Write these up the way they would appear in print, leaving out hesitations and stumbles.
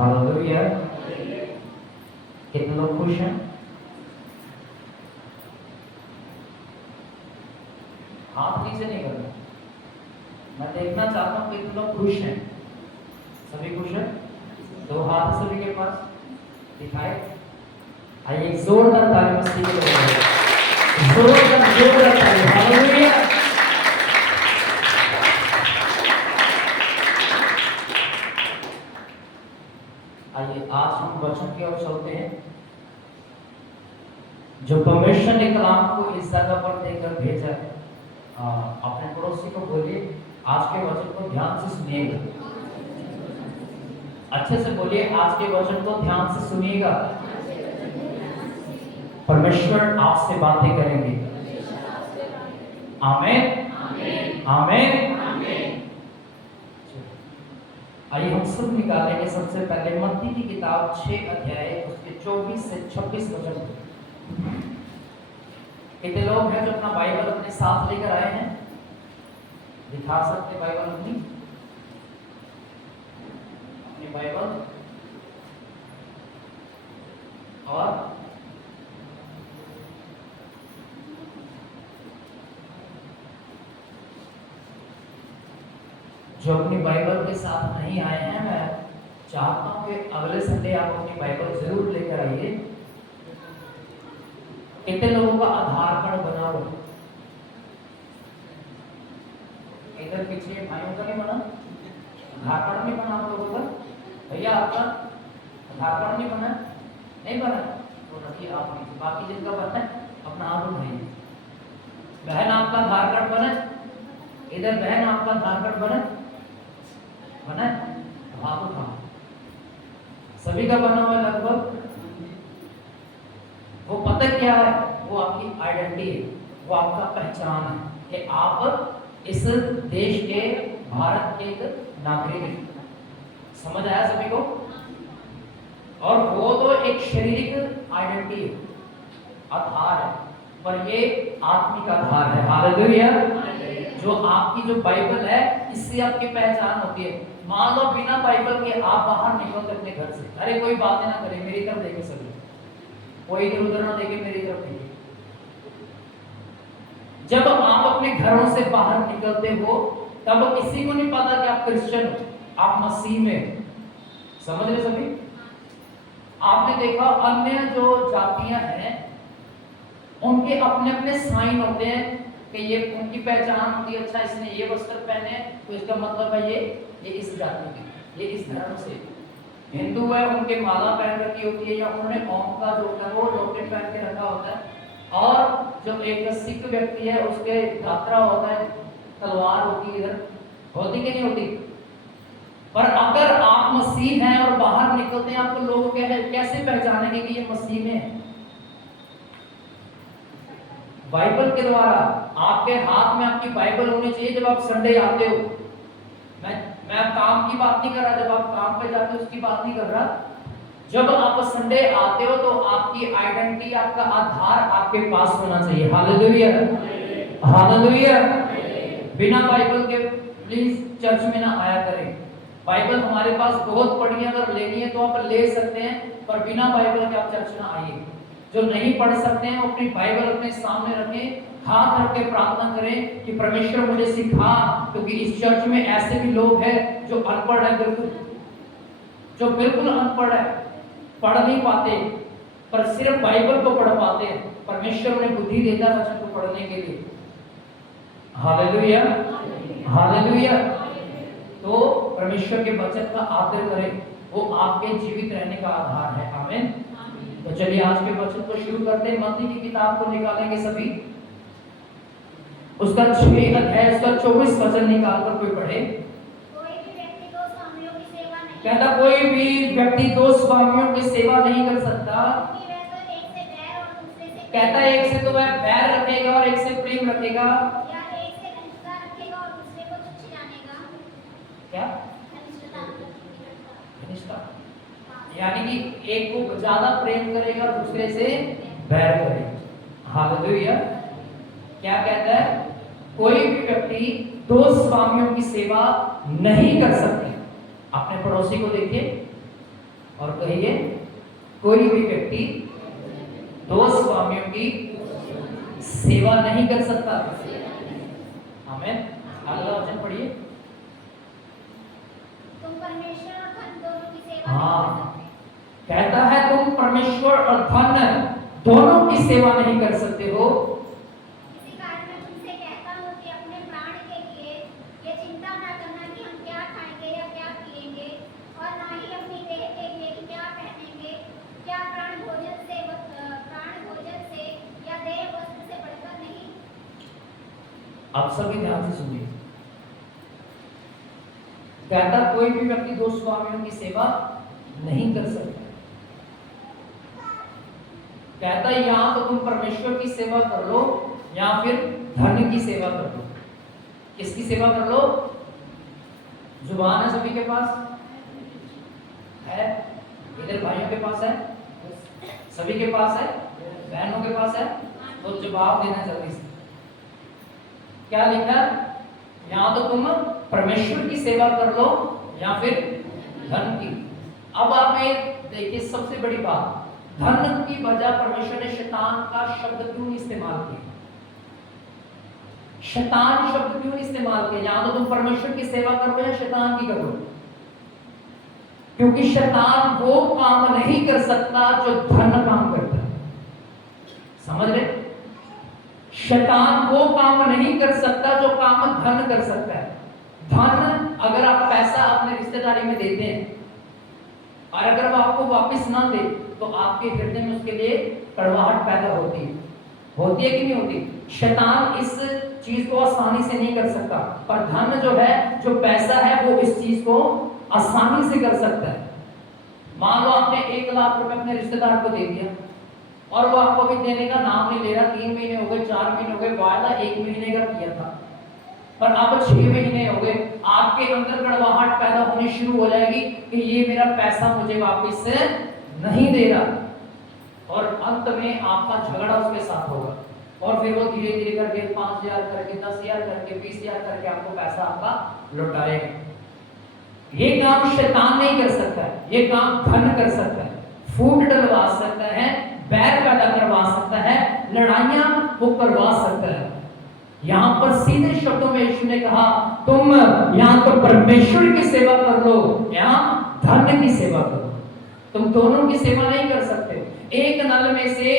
Hallelujah. कितने लोग खुश हैं? हाथ नीचे नहीं करना, मैं देखना चाहता हूँ कितने लोग खुश हैं। सभी खुश हैं? दो हाथ सभी के पास दिखाए। आइए एक जोरदार ताली मसीह के लिए, जोरदार ताली। हालेलुया। आइए आज हम वचन की ओर चलते हैं जो परमेश्वर ने कलाम को इस जगह पर देकर भेजा है। अपने पड़ोसी को बोलिए आज के वचन को ध्यान से सुनिएगा। अच्छे से बोलिए आज के वचन को ध्यान से सुनिएगा। परमेश्वर आपसे बातें करेंगे। आमीन आमीन। आइए हम सब निकालेंगे सबसे पहले मत्ती की किताब 6 अध्याय उसके 24 से 26 वचन। कितने लोग हैं जो अपना बाइबल अपने साथ लेकर आए हैं? दिखा सकते बाइबल अपनी बाइबल। और जो अपनी बाइबल के साथ नहीं आए हैं, मैं चाहता हूं कि अगले संडे आप अपनी बाइबल जरूर लेकर आइए। कितने लोगों का आधार कार्ड बना हुआ? इधर पीछे भाइयों का नहीं बना? आधार कार्ड नहीं बना आप लोगों का? भैया आपका आधार कार्ड नहीं बना? नहीं बना तो रखिए आप नीचे। बाकी जिनका बना है अपना हाथ उठाइए। बहन आपका आधार कार्ड बना? इधर बहन आपका आधार कार्ड बना? बना है? हाथ उठाओ। सभी का बना हुआ है लगभग। वो पता क्या है? वो आपकी आइडेंटिटी है, वो आपका पहचान है कि आप इस देश के, भारत के एक नागरिक हैं। समझ आया सभी को? और वो तो एक शारीरिक आइडेंटिटी है, आधार है, पर ये आत्मिक आधार है। हालेलुया। जो आपकी जो बाइबल है इससे आपकी पहचान होती है। मान लो बिना बाइबल के आप बाहर निकलते अपने घर से, अरे कोई बातें ना करे, मेरी तरफ देखे सभी, कोई इधर उधर ना देखे, मेरी तरफ देखे। जब आप अपने घरों से बाहर निकलते हो तब किसी को नहीं पता कि आप क्रिश्चियन हो, आप मसीह में। समझ रहे सभी? आपने देखा अन्य जो जातियां हैं उनके अपने अपने साइन होते हैं कि ये उनकी पहचान होती है। अच्छा इसने ये वस्त्र पहने तो इसका मतलब है ये इस जाति की, ये इस धर्म से। हिंदू है उनके माला पहन रखी होती है या उन्होंने ओम का जो होता है वो लॉकेट पहन के रखा होता है। और जो एक सिख व्यक्ति है उसके यात्रा होता है, तलवार होती है इधर, होती कि नहीं होती? पर अगर आप मसीह हैं और बाहर निकलते हैं आपको लोग कैसे पहचानेंगे कि ये मसीह में है? बाइबल के द्वारा। आपके हाथ में आपकी बाइबल होनी चाहिए जब आप संडे आते हो। मैं काम की बात नहीं कर रहा, जब आप काम पे जाते हो उसकी बात नहीं कर रहा। जब आप संडे आते हो तो आपकी आइडेंटिटी, आपका आधार आपके पास होना चाहिए। Hallelujah hallelujah. बिना बाइबल के प्लीज चर्च में ना आया करें। बाइबल हमारे पास बहुत पड़ी है, अगर लेनी है तो आप ले सकते हैं, पर बिना बाइबल के आप चर्च ना आइए। जो नहीं पढ़ सकते हैं वो अपनी बाइबल अपने सामने रखें, हाथ रख के प्रार्थना करें कि परमेश्वर मुझे सिखा, क्योंकि इस चर्च में ऐसे भी लोग हैं जो अनपढ़ है, जो बिल्कुल अनपढ़ है, पढ़ नहीं पाते, पर सिर्फ बाइबल को पढ़ पाते हैं। परमेश्वर उन्हें बुद्धि देता है वचन को पढ़ने के लिए। Hallelujah hallelujah. तो परमेश्वर के वचन का आदर करें, वो आपके जीवित रहने का आधार है। आमीन। तो चलिए आज के वचन को शुरू करते हैं। मत्ती की किताब को निकालेंगे सभी, उसका 6 अध्याय उसका 24 वचन निकाल कर कोई पढ़े। कहता कोई भी व्यक्ति दो स्वामियों की सेवा नहीं कर सकता। कहता एक से तो वह बैर रखेगा और एक से प्रेम रखेगा, या एक से घनिष्ठता रखेगा और दूसरे को तुच्छ जानेगा। क्या घनिष्ठता? यानी कि एक को ज्यादा प्रेम करेगा और दूसरे से बैर करेगा। हालेलुया। क्या कहता है? कोई भी व्यक्ति दो स्वामियों की सेवा नहीं कर सकते। अपने पड़ोसी को देखिए, और कहिए, कोई भी व्यक्ति दो स्वामियों की सेवा नहीं कर सकता। आमीन। अगला वचन पढ़िए। तुम परमेश्वर और धन दोनों की सेवा हाँ, नहीं कर सकते। कहता है तुम परमेश्वर और धन दोनों की सेवा नहीं कर सकते हो। इसी कारण मैं तुमसे कहता हूँ कि अपने प्राण के लिए ये चिंता न करना कि हम क्या खाएंगे या क्या पिएंगे, और ना ही अपनी देह के लिए कि क्या पहनेंगे। क्या प्राण भोजन से या देह वस्त्र से बढ़कर नहीं। आप सभी ध्यान से सुनिए। कहता कोई भी व्यक्ति दो स्वामियों की सेवा नहीं कर सकता। कहता या तो तुम परमेश्वर की सेवा कर लो या फिर धन की सेवा कर लो। किसकी सेवा कर लो? जुबान है सभी के पास है, इधर भाइयों के पास है, सभी के पास है, बहनों के पास है, तो जवाब देना जल्दी से। क्या लिखा? या तो तुम परमेश्वर की सेवा कर लो या फिर धन की। अब आप ये देखिए, सबसे बड़ी बात, धन की बजाय परमेश्वर ने शैतान का शब्द क्यों इस्तेमाल किया? शैतान शब्द क्यों इस्तेमाल किया? या तो तुम परमेश्वर की सेवा करो या शैतान की करो, क्योंकि शैतान वो काम नहीं कर सकता जो धन काम करता है। समझ रहे? शैतान वो काम नहीं कर सकता जो काम धन कर सकता है। धन, अगर आप पैसा अपने रिश्तेदारी में देते हैं और अगर वो आपको वापस ना दे तो आपके हृदय में उसके लिए कड़वाहट पैदा होती है कि नहीं होती? शैतान इस चीज को आसानी से नहीं कर सकता, पर धन जो है, जो पैसा है, वो इस चीज को आसानी से कर सकता है। मान लो आपने 1 लाख रुपए अपने रिश्तेदार को दे दिया और वो आपको भी देने का नाम नहीं ले रहा। 3 महीने हो गए, 4 महीने हो गए, वायदा 1 महीने का किया था, पर अब 6 महीने हो गए। आपके अंदर कड़वाहट पैदा होनी शुरू हो जाएगी कि ये मेरा पैसा मुझे वापस से नहीं दे रहा, और अंत में आपका झगड़ा उसके साथ होगा। और फिर वो धीरे धीरे करके 5,000 करके, 10,000 करके, 20,000 करके आपको पैसा आपका लौटाएगा। ये काम शैतान नहीं कर सकता है, ये काम धन कर सकता है। फूट डलवा सकता है, बैर पैदा करवा सकता है, लड़ाइयां वो करवा सकता है। यहाँ पर सीधे शब्दों में यीशु ने कहा, तुम यहाँ तो परमेश्वर की सेवा कर लो या धन की सेवा करो। तुम दोनों की सेवा नहीं कर सकते। एक नल में से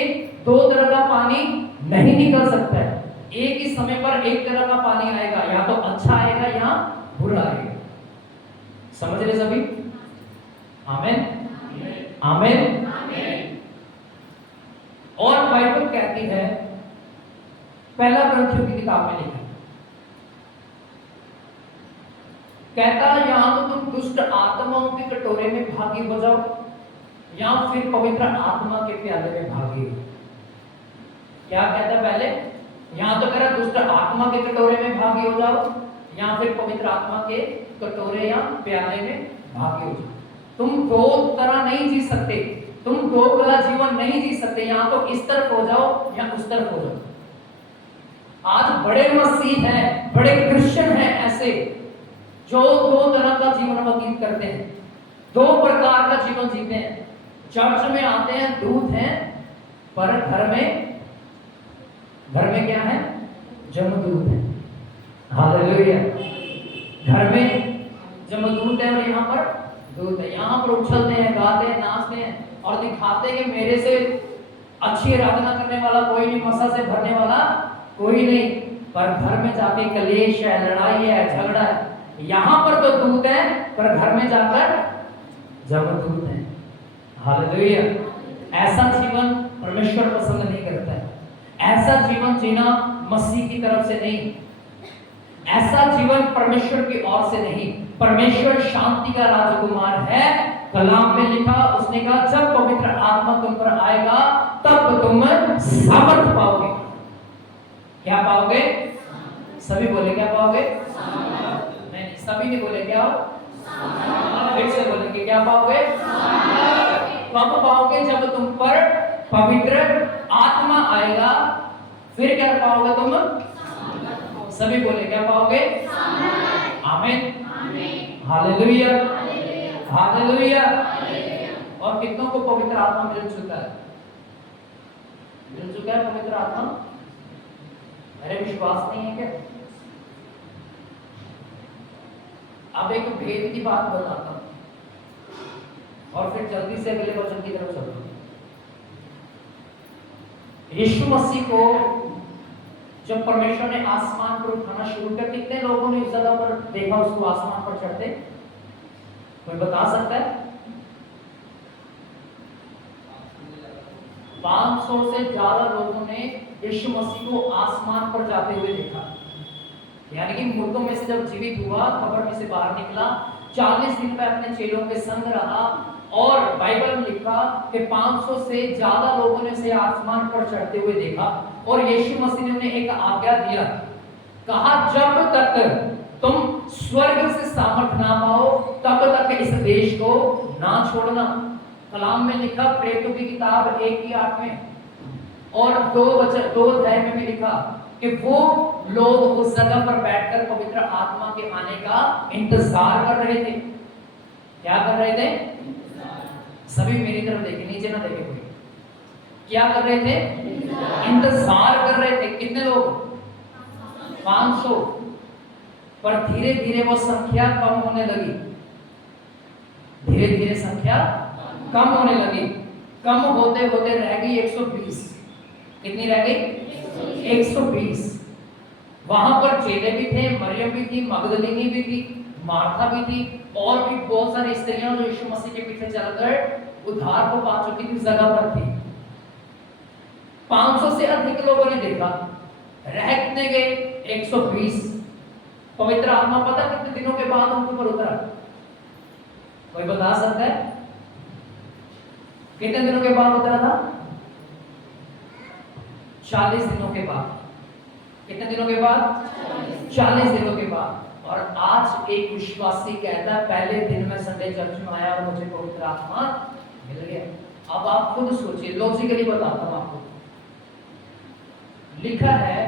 2 तरह का पानी नहीं निकल सकता है। एक ही समय पर एक तरह का पानी आएगा, या तो अच्छा आएगा या बुरा आएगा। समझ रहे सभी? आमीन, आमीन। और बाइबल कहती है, पहला ग्रंथियों की किताब में लिखा, कहता यहाँ तो तुम दुष्ट आत्माओं के कटोरे में भागी हो जाओ या फिर पवित्र आत्मा के प्याले में भागी हो। क्या कहता पहले? यहाँ तो कह रहा दुष्ट आत्मा के कटोरे में भागी हो जाओ या फिर पवित्र आत्मा के कटोरे या प्याले में भागी हो जाओ। तुम दो तरह नहीं जी सकते, तुम दो वाला जीवन नहीं जी सकते। यहाँ तो इस तरफ हो जाओ या उस तरफ हो जाओ। आज बड़े मसीह हैं, बड़े क्रिश्चियन हैं ऐसे जो 2 तरह का जीवन व्यतीत करते हैं, 2 प्रकार का जीवन जीते हैं। चर्च में आते हैं, दूध हैं, पर घर में क्या है? जमदूत है। हालेलुया। घर में जमदूत है और यहाँ पर दूध है। यहाँ पर उछलते हैं, गाते हैं, नाचते हैं और दिखाते हैं कि मेरे से अच्छी आराधना करने वाला कोई नहीं, मसा से भरने वाला कोई नहीं। पर घर में जाके कलेश है, लड़ाई है, झगड़ा है। यहाँ पर तो दूध है, पर घर में जाकर जमदूत है। हालेलुया। ऐसा जीवन परमेश्वर पसंद नहीं करता है। ऐसा जीवन जीना मसीह की तरफ से नहीं, ऐसा जीवन परमेश्वर की ओर से नहीं। परमेश्वर शांति का राजकुमार है। कलाम में लिखा, उसने कहा जब पवित्र आत्मा तुम पर आएगा तब तुम सामर्थ पाओगे। क्या पाओगे? सभी बोले क्या पाओगे? नहीं, सभी नहीं बोले क्या? फिर से बोलेंगे क्या पाओगे? कब पाओगे? जब तुम पर पवित्र आत्मा आएगा। फिर क्या पाओगे तुम? सभी बोले क्या पाओगे? आमीन, हालेलुया, हालेलुया। और कितनों को पवित्र आत्मा मिल चुका है? मिल चुका है पवित्र आत्मा? मेरे विश्वास नहीं है क्या? अब एक भेद की बात बताता हूं और फिर जल्दी से अगले वचन की तरफ चलता हूं। यीशु मसीह को जब परमेश्वर ने आसमान पर उठाना शुरू किया, कितने लोगों ने इस जगह पर देखा उसको आसमान पर चढ़ते? कोई बता सकता है? 500 से ज्यादा लोगों ने यीशु मसीह को आसमान पर जाते हुए देखा। यानी कि मुर्दों में से जब जीवित हुआ, कब्र में से बाहर निकला, 40 दिन में अपने चेलों के संग रहा और बाइबल में लिखा कि 500 से ज्यादा लोगों ने उसे आसमान पर चढ़ते हुए देखा और यीशु मसीह ने उन्हें एक आज्ञा दिया, कहा जब तक तुम स्वर्ग से सामर्थ ना पाओ तब तक इस देश को ना छोड़ना। कलाम में लिखा, प्रेरितों की किताब 1:8 में और 2 अध्याय में भी लिखा कि वो लोग उस जगह पर बैठकर पवित्र आत्मा के आने का इंतजार कर रहे थे। क्या कर रहे थे? सभी मेरी तरफ देखे, नीचे ना देखे कोई। क्या कर रहे थे? इंतजार कर रहे थे। कितने लोग? 500। पर धीरे धीरे वो संख्या कम होने लगी। धीरे धीरे संख्या कम होने लगी। कम होते होते रह गई 120। कितनी रह गई? 120। वहां पर चेले भी थे, मरियम भी थी, मगदलिनी भी थी, मार्था भी थी और भी बहुत सारी स्त्रियां जो यीशु मसीह के पीछे चलकर उद्धार को पा चुकी थी, उस जगह पर थी। 500 से अधिक लोगों ने देखा। रह कितने गए? 120। पवित्र आत्मा पता कितने दिनों के बाद उनके ऊपर उतरा? कोई बता सकता है? कितने दिनों के बाद उतरा था? 40 दिनों के बाद। कितने दिनों के बाद? 40 दिनों के बाद। और आज एक विश्वासी कहता है, पहले दिन में संडे चर्च में आया और मुझे पवित्र आत्मा मिल गया। अब आप खुद सोचिए, लॉजिकली बताता हूं आपको। लिखा है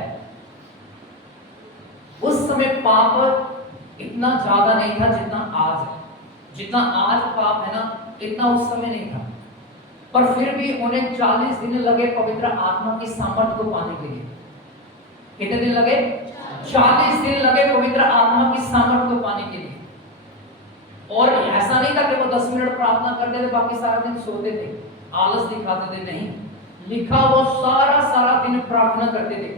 उस समय पाप इतना ज्यादा नहीं था जितना आज है। जितना आज पाप है ना, इतना उस समय नहीं था। पर फिर भी उन्हें 40 दिन लगे पवित्र आत्मा की सामर्थ को पाने के लिए। कितने दिन लगे? 40 दिन लगे पवित्र आत्मा की सामर्थ को पाने के लिए। और ऐसा नहीं था कि वो 10 मिनट प्रार्थना करते थे, बाकी सारा दिन सोते थे, आलस दिखाते थे। नहीं, लिखा वो सारा दिन प्रार्थना करते थे।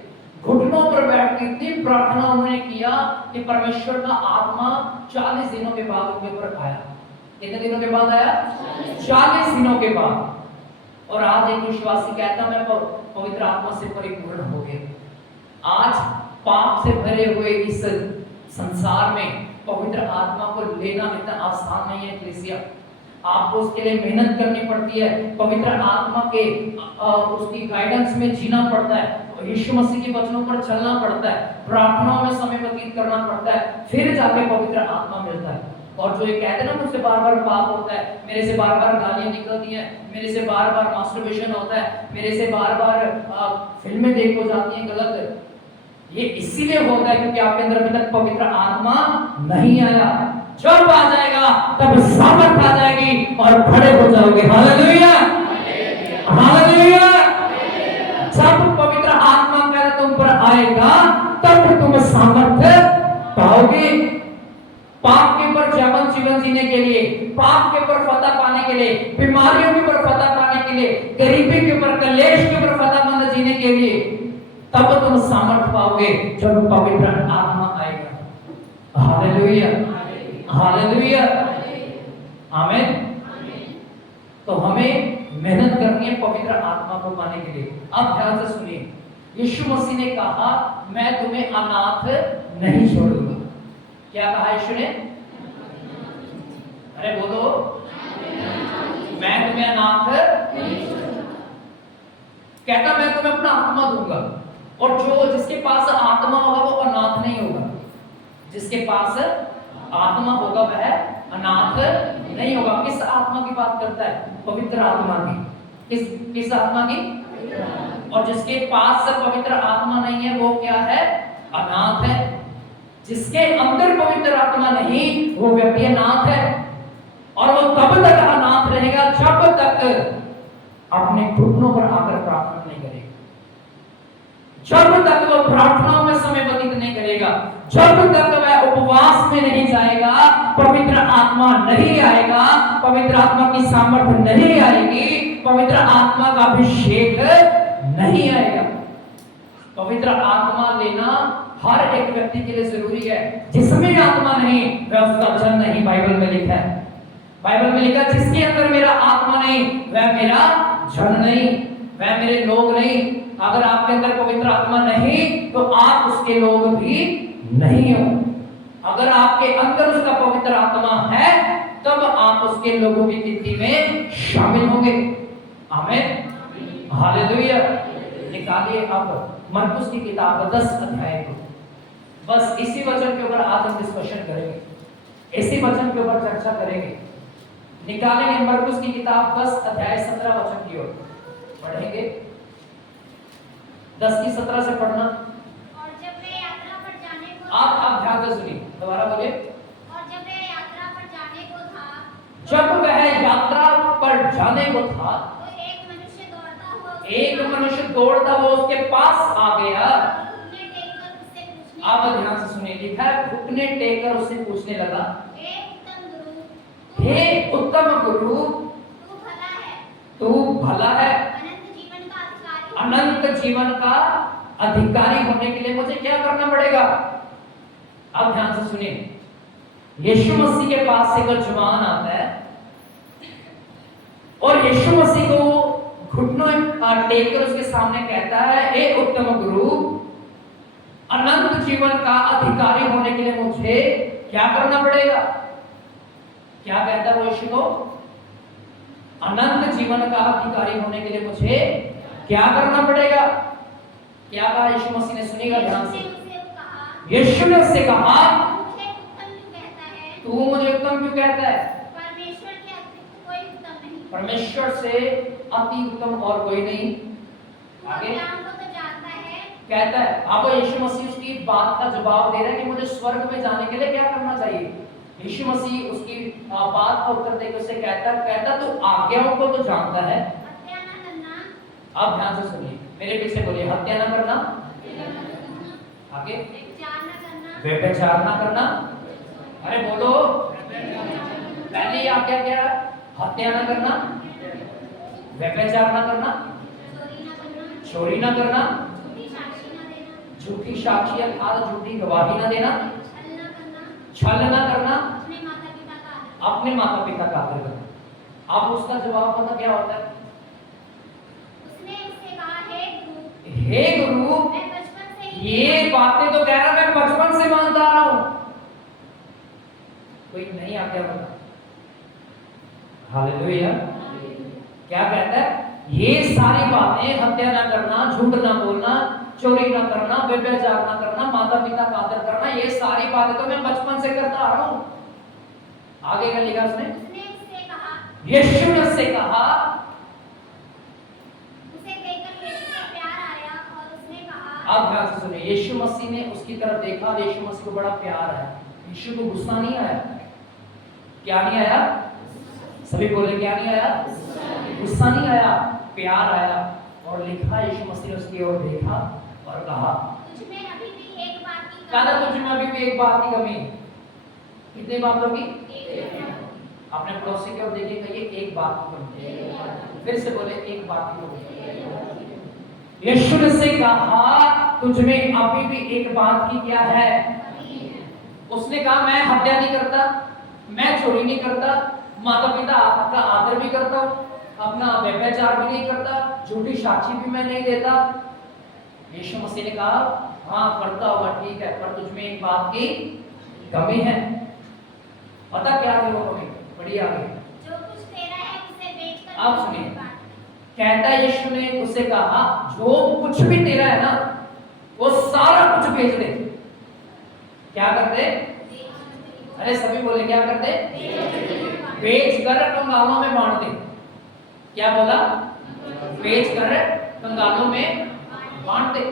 घुटनों पर बैठ के इतनी प्रार्थना उन्होंने किया कि परमेश्वर का आत्मा 40 दिनों के बाद उनके ऊपर आया। कितने दिनों के बाद आया? 40 दिनों के बाद। और आज एक विश्वासी कहता, मैं पवित्र आत्मा से परिपूर्ण हो गया। आज पाप से भरे हुए इस संसार में पवित्र आत्मा को लेना इतना आसान नहीं है। एक्लेसिया, आपको उसके लिए मेहनत करनी पड़ती है। पवित्र आत्मा के उसकी गाइडेंस में जीना पड़ता है, यीशु मसीह के वचनों पर चलना पड़ता है, प्रार्थनाओं में समय व्यतीत करना पड़ता है, फिर जाके पवित्र आत्मा मिलता है। और जो ये कहते हैं ना, मुझसे बार-बार पाप होता है, मेरे से बार-बार गालियां निकलती हैं, मेरे से बार-बार मास्टरबेशन होता है, मेरे से बार-बार फिल्में देख हो जाती हैं गलत, ये इसीलिए होता है क्योंकि आपके अंदर अभी तक पवित्र आत्मा नहीं आया। जब आ जाएगा तब सामर्थ आ जाएगी और खड़े हो जाओगे। Hallelujah, hallelujah. जब पवित्र आत्मा का तुम पर आएगा तब तुम सामर्थ पाओगे। पाप के ऊपर जीवन जीने के लिए, पाप के ऊपर फतह पाने के लिए, बीमारियों के ऊपर फतह पाने के लिए, गरीबी के ऊपर, कलेश के ऊपर फतहमंद जीने के लिए, तब तुम सामर्थ पाओगे जब पवित्र आत्मा आएगा। हालेलुया, हालेलुया, आमीन। तो हमें मेहनत करनी है पवित्र आत्मा को पाने के लिए। अब ध्यान से सुनिए, यीशु मसीह ने कहा, मैं तुम्हें अनाथ नहीं छोड़ूंगा। क्या कहा यीशु ने? अरे बोलो, मैं तुम्हें अनाथ नहीं छोड़ूंगा। कहता मैं तुम्हें अपना आत्मा दूंगा, और जो जिसके पास आत्मा होगा वो अनाथ नहीं होगा। जिसके पास आत्मा होगा वह अनाथ नहीं होगा। किस आत्मा की बात करता है? पवित्र आत्मा की। किस आत्मा की? और जिसके पास पवित्र आत्मा नहीं है वो क्या है? अनाथ है। जिसके अंदर पवित्र आत्मा नहीं, वो व्यक्ति अनाथ है। और वो तब तक अनाथ रहेगा जब तक अपने घुटनों पर आकर प्रार्थना नहीं करेगा, जब तक वो प्रार्थनाओं में समय व्यतीत नहीं करेगा, जब तक वह उपवास में नहीं जाएगा, पवित्र आत्मा नहीं आएगा, पवित्र आत्मा की सामर्थ्य नहीं आएगी, पवित्र आत्मा का अभिषेक नहीं आएगा। पवित्र आत्मा लेना हर एक व्यक्ति के लिए जरूरी है। जिसमें आत्मा नहीं वह उसका जन नहीं, बाइबल में लिखा है। बाइबल में लिखा, जिसके अंदर मेरा आत्मा नहीं वह मेरा जन नहीं, वह मेरे लोग नहीं। अगर आपके अंदर पवित्र आत्मा नहीं तो आप उसके लोग भी नहीं हो। अगर आपके अंदर उसका पवित्र आत्मा है तब आप उसके लोगों की गिनती में शामिल होंगे। आमीन, हालेलुया। निकालिए अब मरकुस की किताब 10 अध्याय को। बस इसी वचन के ऊपर आज हम डिस्कशन करेंगे, इसी वचन के ऊपर चर्चा करेंगे। निकालेंगे मरकुस की किताब 10 अध्याय 17 वचन की ओर पढ़ेंगे। 10 की 17 से पढ़ना। और जब वे यात्रा पर जाने को आप ध्यान से सुनिए, दोबारा बोलिए। और जब वे यात्रा पर जाने को था, जब वह यात्रा पर जाने को था तो एक मनुष्य दौड़ता हुआ एक मनुष्य दौड़ता हुआ उसके पास आ गया। घुटने टेककर उससे पूछने आप ध्यान से सुनिए, लिखा है घुटने टेककर उससे पूछने लगा, हे उत्तम गुरु, हे उत्तम गुरु, तू भला है, तू भला है, अनंत जीवन का अधिकारी अनंत जीवन का अधिकारी होने के लिए मुझे क्या करना पड़ेगा? अब ध्यान से सुनिए, यीशु मसीह के पास एक जवान आता है और यीशु मसीह को घुटनों टेककर उसके सामने कहता है, हे उत्तम गुरु, अनंत जीवन का अधिकारी होने के लिए मुझे क्या करना पड़ेगा? क्या कहता है वो यीशु को? अनंत जीवन का अधिकारी होने के लिए मुझे क्या करना पड़ेगा? क्या कहा यीशु मसीह ने? सुनिएगा ध्यान से। यीशु ने उससे कहा, तू मुझे उत्तम क्यों कहता है? परमेश्वर के अतिरिक्त कोई उत्तम नहीं, परमेश्वर से अति उत्तम और कोई नहीं। आगे तो जानता है, कहता है, अब यीशु मसीह उसकी बात का जवाब दे रहा है कि मुझे स्वर्ग में जाने के लिए क्या करना चाहिए। यीशु मसीह उसकी बात का उत्तर देकर उसे कहता तू आज्ञाओं को तो जानता है। हत्या न करना, अब ध्यान से सुनिए, मेरे पीछे बोलिए, हत्या न करना, आगे व्यभिचार न करना, व्यभिचार न करना, अरे बोलो, पहली आज्ञा क्या है? हत्या न करना, व्यभिचार न करना, चोरी न करना, चोरी न करना, झूठी साक्षी न देना, झूठी साक्षी अर्थात झूठी गवाही न देना, छल न करना, छल न करना, अपने माता पिता अपने माता पिता का आदर का आदर करना। अब उसका जवाब पता क्या होता है? उसने उससे कहा, हे गुरु, मैं बचपन से ही ये बातें तो कह रहा मैं बचपन से मानता आ रहा हूं। कोई नहीं आज्ञा बता। हालेलुया। क्या कहता है? ये सारी बातें, हत्या ना करना, झूठ ना बोलना, चोरी ना करना, व्यभिचार ना करना, माता पिता का आदर करना, ये सारी बातें तो मैं बचपन से करता आ रहा हूं। आगे क्या लिखा उसने? उससे कहा, यीशु ने उससे कहा, उसे देखकर यीशु को प्यार आया और उसने कहा, अब ध्यान से सुनिए, यीशु मसीह ने उसकी तरफ देखा और यीशु मसीह को बड़ा प्यार आया। यीशु को गुस्सा नहीं आया। क्या नहीं आया? सभी बोले, क्या नहीं आया? गुस्सा नहीं आया, प्यार आया। और लिखा, यीशु मसीह ने उसकी ओर देखा और कहा, तुझ में अभी भी एक बात की कहता तुझ में अभी भी एक बात की कमी। कितनी बातों की? अपने पड़ोसी की ओर देखिए, कहिए एक बात की कमी। फिर से बोले, एक बात की कमी। यीशु ने से कहा, तुझ में अभी भी एक बात की क्या है? उसने कहा, मैं हत्या नहीं करता, मैं चोरी नहीं करता, माता पिता का आदर भी करता हूं, अपना व्यभिचार भी नहीं करता, झूठी साक्षी भी मैं नहीं देता। यीशु मसीह ने कहा, हाँ करता होगा, ठीक है, पर तुझ में एक बात की कमी है। पता क्या है वो कमी? बड़ी आगे, जो कुछ तेरा है उसे बेचकर आप सुनिए, कहता है यीशु ने उससे कहा, जो कुछ भी तेरा है ना वो सारा कुछ बेच दे। क्या करते? अरे सभी बोले, क्या करते? बेच कर कंगालों में बांट दे। क्या बोला? बेच कर कंगालों में बांट दे।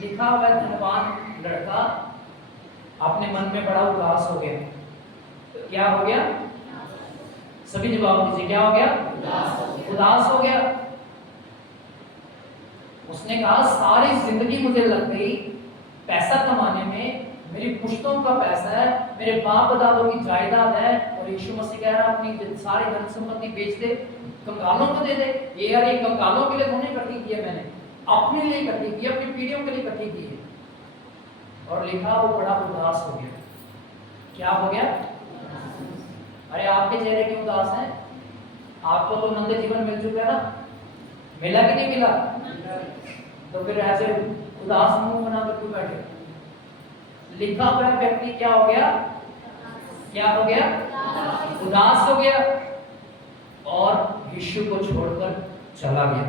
लिखा हुआ धनवान लड़का अपने मन में बड़ा उदास हो गया। क्या हो गया? सभी जवाब दीजिए, क्या हो गया? उदास हो गया। उसने कहा सारी जिंदगी मुझे लग गई पैसा कमाने में, मेरी पुश्तों का पैसा है, मेरे बाप दादों की जायदाद है, और यीशु मसीह कह रहा है अपनी सारी धन संपत्ति बेच दे, कंगालों को दे दे। ये यार ये कंगालों के लिए थोड़ी इकट्ठी की है मैंने, अपने लिए इकट्ठी की है, अपनी पीढ़ियों के लिए इकट्ठी की है। और लिखा वो बड़ा उदास हो गया। क्या हो गया? अरे आपके चेहरे क्यों उदास हैं? आपको तो नंद जीवन मिल चुका है ना, मिला कि नहीं मिला? तो फिर ऐसे उदास मुंह बनाकर क्यों बैठे? लिखा हुआ व्यक्ति क्या हो गया? क्या हो गया? उदास हो गया और यीशु को छोड़कर चला गया।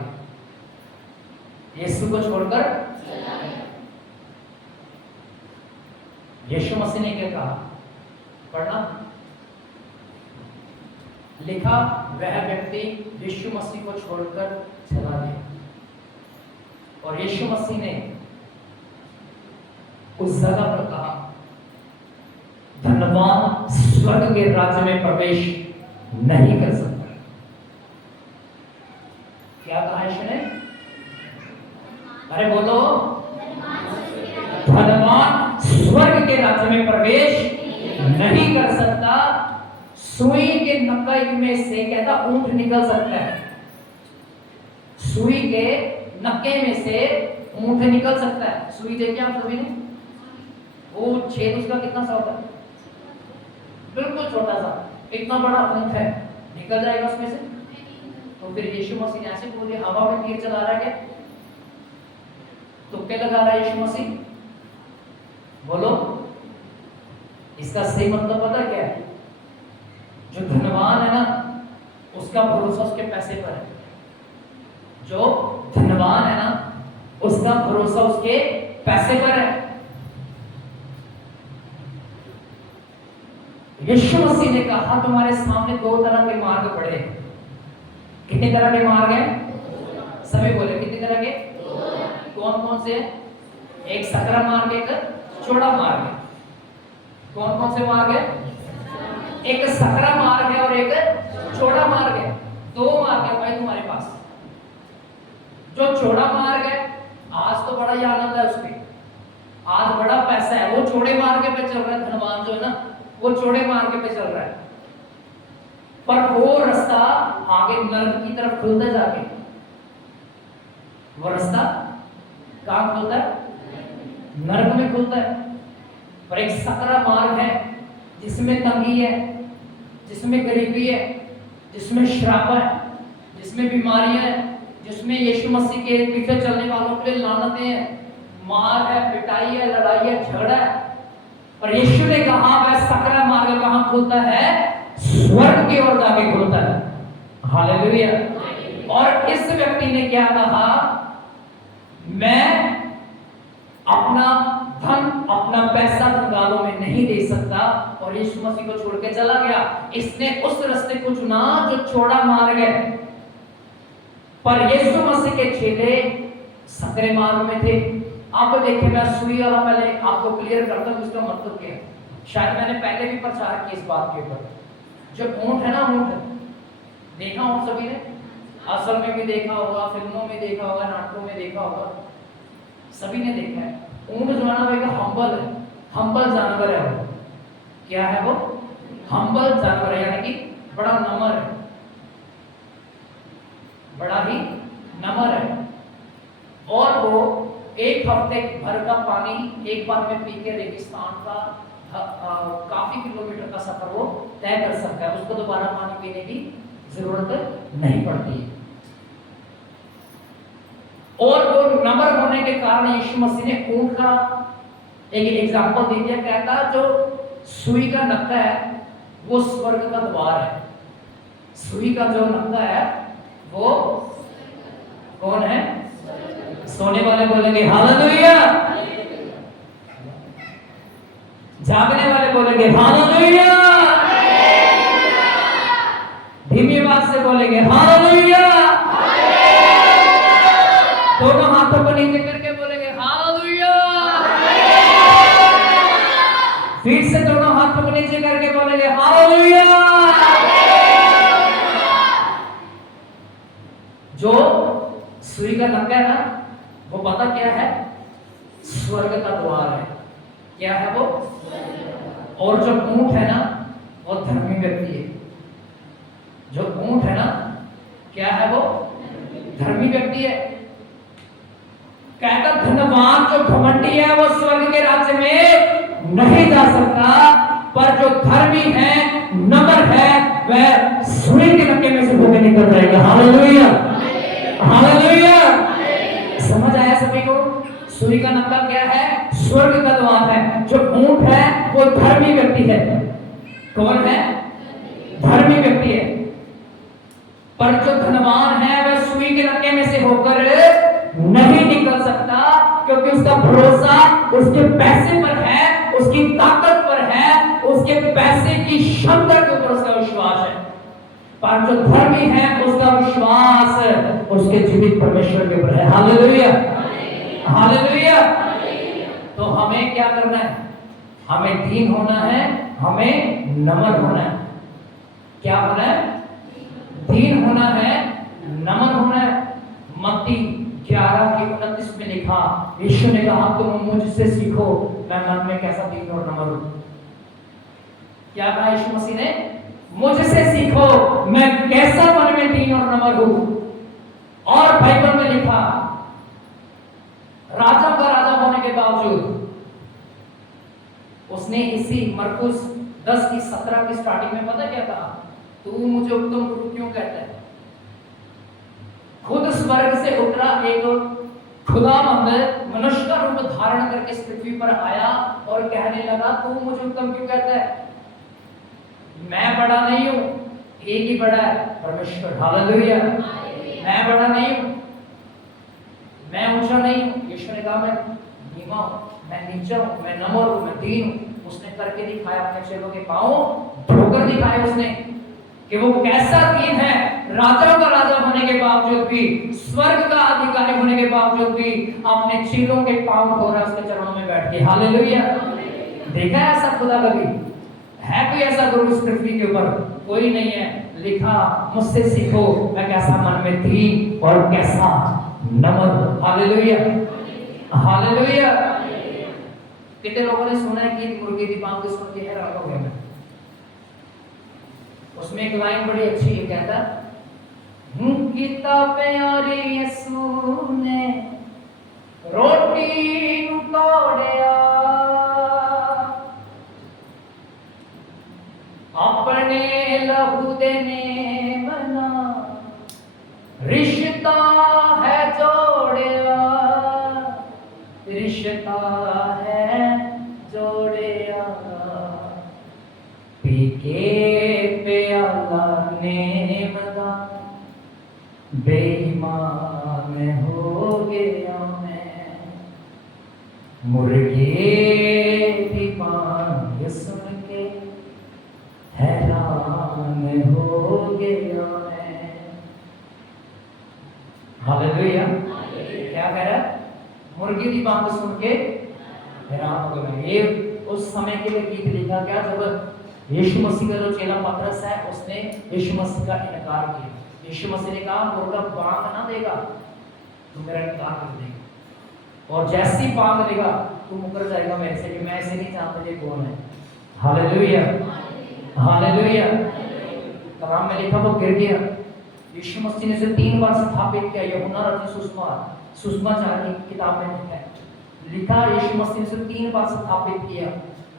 यीशु को छोड़कर चला गया। यीशु मसीह ने क्या कहा? पढ़ना। लिखा वह व्यक्ति यीशु मसीह को छोड़कर चला गया और यीशु मसीह ने उस जगह पर कहा धनवान स्वर्ग के राज्य में प्रवेश नहीं कर सकता। क्या कहा यीशु ने? अरे बोलो, धनवान स्वर्ग के राज्य में प्रवेश नहीं कर सकता। सुई के नक्के में से कहता ऊंट निकल सकता है, सुई के नक्के में से ऊंट निकल सकता है। सुई देखिए आप सभी ने, वो छेद उसका कितना सा होता है? बिल्कुल छोटा सा। इतना बड़ा ऊंट है, निकल जाएगा उसमें से? तो फिर यीशु मसीह ने ऐसे बोल दिया, हवा में तीर चला रहा है क्या? तुक्के लगा रहा है यीशु मसीह? बोलो, इसका सही मतलब पता क्या है? जो धनवान है ना, उसका भरोसा उसके पैसे पर है। जो धनवान है ना, उसका भरोसा उसके पैसे पर है। यीशु मसीह ने कहा तुम्हारे सामने दो तरह के मार्ग पड़े हैं। कितने तरह के मार्ग हैं? सभी बोले कितने तरह के? कौन कौन से? एक सकरा मार्ग, एक चौड़ा मार्ग है। कौन कौन से मार्ग है? एक सकरा मार्ग है और एक चौड़ा मार्ग है। दो मार्ग है भाई तुम्हारे पास। जो चौड़ा मार्ग है, आज तो बड़ा ही आनंद है उसमें, आज बड़ा पैसा है, वो चौड़े मार्ग पे चल रहा है। धनवान जो है ना, वो चौड़े मार्ग पे चल रहा है, पर वो रास्ता आगे नरक की तरफ खुलता जाके। वो रास्ता कहां खुलता है? नरक में खुलता है। पर एक सकरा मार्ग है जिसमें तंगी है, जिसमें गरीबी है, जिसमें श्राप है, जिसमें बीमारियां हैं, जिसमें यीशु मसीह के पीछे चलने वालों के लिए लानतें हैं, मार है, पिटाई है, लड़ाई है, झगड़ा है। पर यीशु ने कहा वह सकरा मार्ग कहां खुलता है? स्वर्ग की ओर जाके खुलता है। हालेलुया। और इस व्यक्ति ने क्या कहा? मैं अपना धन, अपना पैसा कंगालों में नहीं दे सकता, और यीशु मसीह को छोड़ के चला गया। इसने उस रास्ते को चुना जो चौड़ा मार्ग है। पर यीशु मसीह के चेले सकरे मार्ग में थे। आप देखिए, मैं सुई वाला पहले आपको क्लियर करता हूं इसका मतलब क्या है। शायद मैंने पहले भी प्रचार किया इस बात के ऊपर। जो ऊंट है ना, ऊंट देखा ऊंट सभी ने, असल में भी देखा होगा, फिल्मों में देखा होगा, नाटकों में देखा होगा, सभी ने देखा है। ऊंट जो है ना, वो एक हम्बल है, हम्बल जानवर है। वो क्या है? वो हम्बल जानवर है, यानी कि बड़ा नम्र है, बड़ा ही नम्र है। और वो एक हफ्ते भर का पानी एक बार में पी के रेगिस्तान का काफी किलोमीटर का सफर वो तय कर सकता है। उसको दोबारा पानी पीने की जरूरत नहीं पड़ती। और वो नम्र होने के कारण यीशु मसीह ने ऊंट का एक एग्जांपल दे दिया। कहता जो सुई का नक्का है वो स्वर्ग का द्वार है। सुई का जो नक्का है वो कौन है? सोने वाले बोलेंगे हालेलुया, जागने वाले बोलेंगे हालेलुया, धीमी आवाज से बोलेंगे हालेलुया, दोनों हाथों को नीचे करके बोलेंगे हालेलुया, फिर से दोनों हाथों को नीचे करके बोलेंगे हालेलुया। का नक्का है ना, वो पता क्या है? स्वर्ग का द्वार है। क्या है वो? और जो ऊंट है ना, वो धर्मी व्यक्ति है। जो ऊंट है ना, क्या है वो? धर्मी व्यक्ति है। कहता धनवान जो घमंडी है वो स्वर्ग के राज्य में नहीं जा सकता, पर जो धर्मी है, नम्र है, वह सुई के नक्के में से होकर निकल जाएगा। Hallelujah, hallelujah. समझ आया सभी को? सुई का नक्का क्या है? स्वर्ग का द्वार है। जो ऊंट है वो धर्मी व्यक्ति है। कौन है? धर्मी व्यक्ति है। पर जो धनवान है वह सुई के नक्के में से होकर नहीं निकल सकता, क्योंकि उसका भरोसा उसके पैसे पर है, उसकी ताकत पर है, उसके पैसे की क्षमता के ऊपर उसका विश्वास है। पर जो धर्मी है उसका विश्वास उसके जीवित परमेश्वर के ऊपर है। Hallelujah, hallelujah. तो हमें क्या करना है? हमें दीन होना है, हमें नम्र होना है। क्या होना है? दीन होना है, नम्र होना है। मत्ती 11:29 में लिखा, यीशु ने कहा तुम मुझसे सीखो, मैं मन में कैसा दीन और नम्र हूं। क्या कहा यीशु मसीह ने? मुझसे सीखो, मैं कैसा मन में दीन और नम्र हूं। और बाइबल में लिखा, राजा का राजा होने के बावजूद उसने इसी मरकुस 10:17 की स्टार्टिंग में पता क्या कहा? तू मुझे उत्तम गुरु क्यों कहता है? खुद स्वर्ग से उतरा एक खुदावंद मनुष्य का रूप धारण करके इस पृथ्वी पर आया और कहने लगा तू मुझे उत्तम क्यों कहता है? मैं बड़ा नहीं हूं, एक ही बड़ा है, परमेश्वर। हालेलुया। मैं बड़ा नहीं हूं, मैं ऊंचा नहीं हूं। यीशु ने कहा मैं धीमा हूं, मैं नीचा हूं, मैं नम्र हूं, मैं दीन हूं। उसने करके दिखाया, अपने चेलों के पांव धोकर दिखाया उसने कि वो कैसा दीन है। राजाओं का राजा होने के बावजूद भी, स्वर्ग का अधिकारी होने के बावजूद भी अपने चेलों के पांव धो रहा है उसके चरणों में बैठ के। हालेलुया। देखा है ऐसा खुदा कभी? है कोई ऐसा गुरु इस पृथ्वी के ऊपर? कोई नहीं है। लिखा, मुझसे सीखो, मैं कैसा मन में दीन और कैसा नम्र। Hallelujah, hallelujah. कितने लोगों ने सुना है गीत मुर्गी दी पांव के सुन के हैरान हो गए मैं। उसमें एक लाइन बड़ी अच्छी है, कहता किताबें और यीशु ने रोटी तोड़िया, अपने लहू देने मना रिश्ता है जोड़िया, रिश्ता है जोड़िया। पी के प्याला ने मदा बेईमान हो गया मैं, मुर्गे की बात सुन के हैरान हो गया मैं। हालेलुया। क्या कह रहा है? मुर्गी की बात सुन के हैरान हो गया मैं। ये उस समय के लिए गीत लिखा गया जब यीशु मसीह का जो चेला पतरस है उसने यीशु मसीह का इनकार किया। यीशु मसीह ने कहा मुर्गा बांग ना देगा तो मेरा इनकार कर देगा, और जैसी बांग देगा तू मुकर जाएगा मेरे से कि मैं ऐसे नहीं जानता ये कौन है। Hallelujah, hallelujah. कलाम में लिखा वो गिर गया। यीशु मसीह ने इसे 3 बार स्थापित किया। यूहन्ना रचित सुसमाचार की किताब में लिखा यीशु मसीह ने इसे 3 बार स्थापित किया।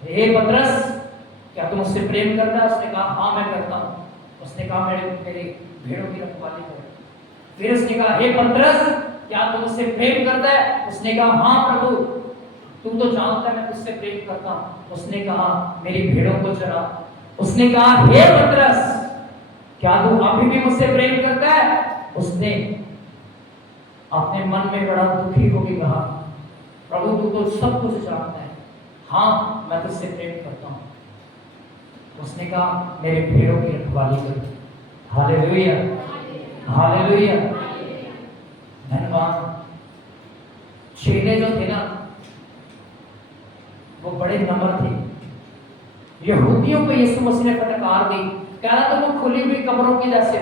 हे पतरस, क्या तुम उससे प्रेम करता है? उसने कहा हाँ मैं करता हूँ। उसने कहा मेरे भेड़ों की रखवाली कर। फिर उसने कहा हे पतरस, क्या तुम उससे प्रेम करता है? उसने कहा हाँ प्रभु, तू तो जानता है मैं तुझसे प्रेम करता हूँ। उसने कहा मेरी भेड़ों को चरा। उसने कहा हे पतरस, क्या तू अभी भी मुझसे प्रेम करता है? उसने अपने मन में बड़ा दुखी होकर कहा प्रभु तू तो सब कुछ जानता है, हाँ मैं तुझसे प्रेम करता हूँ। उसने कहा मेरे भेड़ों की रखवाली कर। Hallelujah, hallelujah. धन्यवाद। चेले जो थे ना वो बड़े नम्र थे। यहूदियों को यीशु मसीह ने फटकार दी, कह रहा तुम खुली हुई कब्रों के जैसे,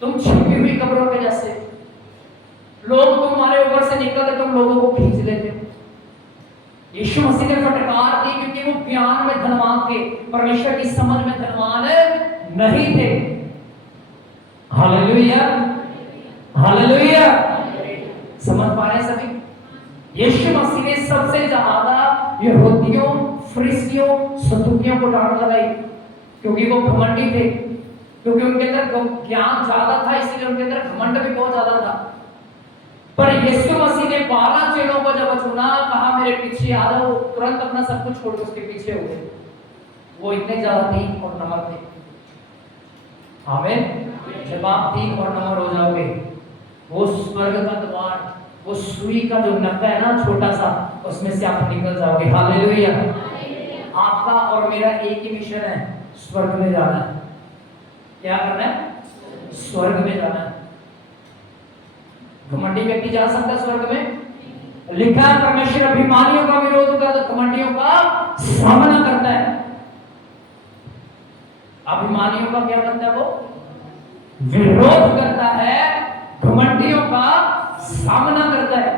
तुम छिपी हुई कब्रों के जैसे। लोग तुम्हारे ऊपर से निकलते, तुम लोगों को खींच लेते हो। यीशु मसीह ने फटकार दी क्योंकि वो ज्ञान में धनवान थे, परमेश्वर की समझ में धनवान नहीं थे। Hallelujah, hallelujah. समझ पा रहे हैं सभी? यीशु मसीह ने सबसे ज्यादा यहूदियों, फरीसियों, सदूकियों को डांट लगाई क्योंकि वो घमंडी थे, क्योंकि उनके अंदर ज्ञान ज्यादा था, इसलिए उनके अंदर घमंड भी बहुत ज्यादा था। पर यीशु मसीह ने 12 चेलों को जब चुना, कहा मेरे पीछे आ जाओ, तुरंत अपना सब कुछ छोड़ के उसके पीछे हो गए। वो इतने ज्यादा तीख और नमक थे। आमीन। जब आप तीख और नमक हो जाओगे, वो स्वर्ग का द्वार, वो सुई का जो नक्का है ना छोटा सा, उसमें से आप निकल जाओगे। हालेलुया। आपका और मेरा एक ही मिशन है, स्वर्ग में जाना है। क्या करना है? स्वर्ग में जाना है। घमंडी व्यक्ति जा सकता है स्वर्ग में? लिखा है परमेश्वर अभिमानियों का विरोध करता, घमंडियों का सामना करता है। अभिमानियों का क्या करता है? वो विरोध करता है, घमंडियों का सामना करता है।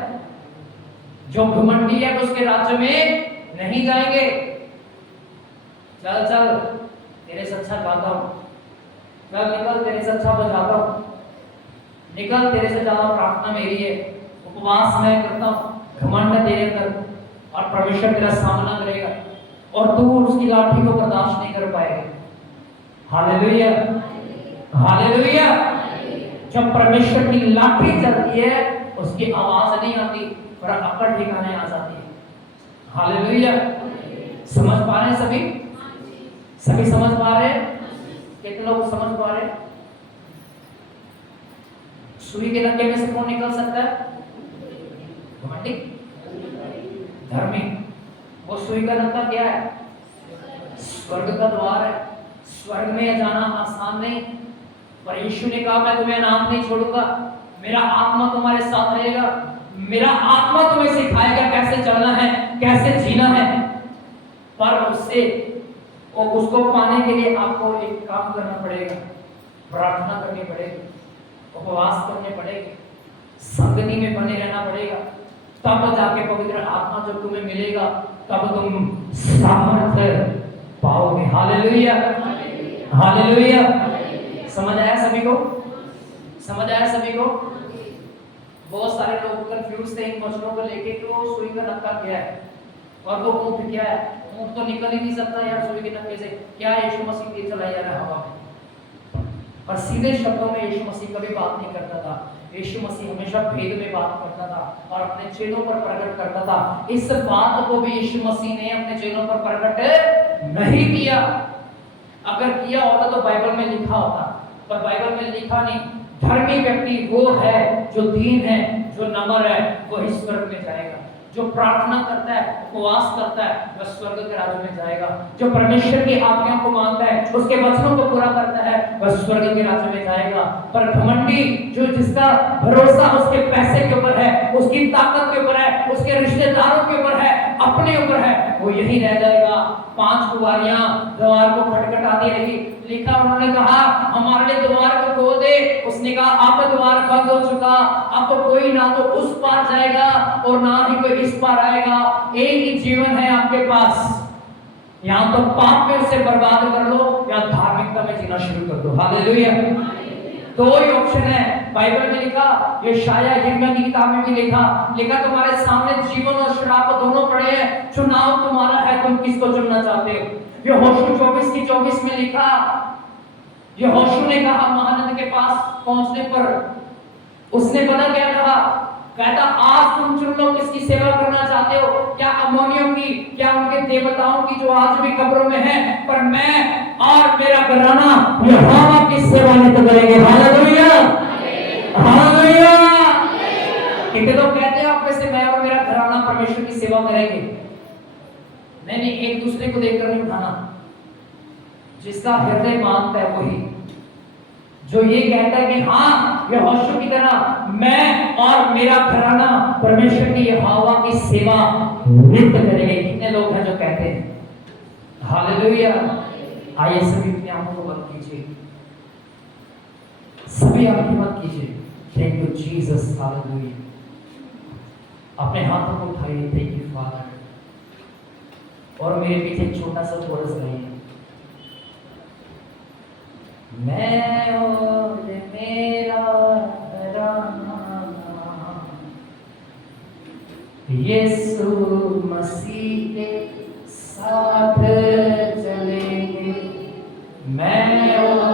जो घमंडी है उसके राज्य में नहीं जाएंगे। चल चल, तेरे से अच्छा गाता हूं, चल निकल, तेरे से अच्छा बजाता हूं, निकल, तेरे से ज्यादा प्रार्थना मेरी है, उपवास मैं करता हूं। घमंड है तेरे अंदर, और परमेश्वर तेरा सामना करेगा और तू उसकी लाठी को बर्दाश्त नहीं कर पाएगा। Hallelujah, hallelujah. जब परमेश्वर की लाठी चलती है, उसकी आवाज नहीं आती पर अकड़ ठिकाने आ जाती है। हालेलुया। समझ पा रहे हैं सभी? सभी समझ पा रहे हैं? कितने लोग समझ पा रहे हैं? सुई के नक्के में से कौन निकल सकता है? घमंडी, धर्मी। वो सुई का नक्का क्या है? स्वर्ग का द्वार है। स्वर्ग में जाना आसान नहीं, पर यीशु ने कहा मैं तुम्हें अनाथ नहीं छोड़ूंगा, मेरा आत्मा तुम्हारे साथ रहेगा, मेरा आत्मा तुम्हें सिखाएगा कैसे चलना है, कैसे जीना है। पर उससे और उसको पाने के लिए आपको एक काम करना पड़ेगा, प्रार्थना करनी पड़ेगी, उपवास करने पड़ेगे, संगति में बने रहना पड़ेगा। तब जाके पवित्र आत्मा जब तुम्हें मिलेगा, तब तुम सामर्थ्य पाओगे। Hallelujah, hallelujah. समझ आया सभी को? समझ आया सभी को? बहुत सारे लोग कंफ्यूज थे इन वचनों को लेके कि वो सुई का नक्का क्या है और वो ऊंट क्या है। ऊंट तो निकल ही नहीं सकता यार सुई के नक्के से, क्या यीशु मसीह तेज चलाई जा रहा है हवा में। पर सीधे शब्दों में यीशु मसीह कभी बात नहीं करता था। यीशु मसीह हमेशा भेद में बात करता था और अपने चेलों पर प्रकट करता था। इस बात को भी यीशु मसीह ने अपने चेलों पर प्रकट नहीं किया। अगर किया होता तो बाइबल में लिखा होता, पर बाइबल में लिखा नहीं। धर्मी व्यक्ति वो है जो दीन है, जो नम्र है, वो ही स्वर्ग में जाएगा। जो प्रार्थना करता है, उपवास करता है, वह स्वर्ग के राज्य में जाएगा। जो परमेश्वर की आज्ञा को मानता है, उसके वचनों को पूरा करता है, वह स्वर्ग के राज्य में जाएगा। पर घमंडी, जो जिसका भरोसा उसके पैसे के ऊपर है, उसकी ताकत के ऊपर है, उसके रिश्तेदारों के ऊपर है, अपने ऊपर है, वो यही रह जाएगा। 5 कुंवारियां द्वार को खटखटाती रही। लिखा, उन्होंने कहा हमारे लिए द्वार को खोल दे। उसने कहा अब द्वार बंद हो चुका, अब तो कोई ना तो उस पार जाएगा और ना ही कोई इस पार आएगा। एक ही जीवन है आपके पास, या तो पाप में उसे बर्बाद कर लो या धार्मिकता में जीना शुरू कर दो। हालेलुया। दो ही ऑप्शन है। बाइबल में लिखा, यशायाह यिर्मयाह की किताब में भी लिखा तुम्हारे सामने जीवन और श्राप दोनों पड़े हैं, चुनाव तुम्हारा है, तुम किसको चुनना चाहते हो। यहोशू 24:24 में लिखा, यहोशू ने कहा महानद के पास पहुंचने पर उसने पता क्या कहा, कहता आज तुम चुन लो किसकी सेवा करना चाहते हो, क्या अमोनियों की, क्या उनके देवताओं की जो आज भी कब्रों में है, पर मैं और मेरा घराना यहोवा की सेवा नित करेंगे। Hallelujah, hallelujah. कितने लोग कहते हैं आप में से मैं और मेरा घराना परमेश्वर की सेवा करेंगे? नहीं, एक दूसरे को देखकर नहीं उठाना। जिसका हृदय मानता है वही, जो ये कहता है कि हाँ यहोशू की तरह मैं और मेरा घराना परमेश्वर की यहोवा की सेवा नित्य करेंगे। कितने लोग हैं जो कहते हैं? हालेलुया। आइए सभी अपनी आंखों को बंद कीजिए, सभी आंखें बंद कीजिए। Thank you Jesus, hallelujah. अपने हाथों को उठाइए, थैंक यू फादर। और मेरे पीछे एक छोटा सा कोरस गाइए। मैं और मेरा घराना यीशु मसीह के साथ चलेंगे। मैं और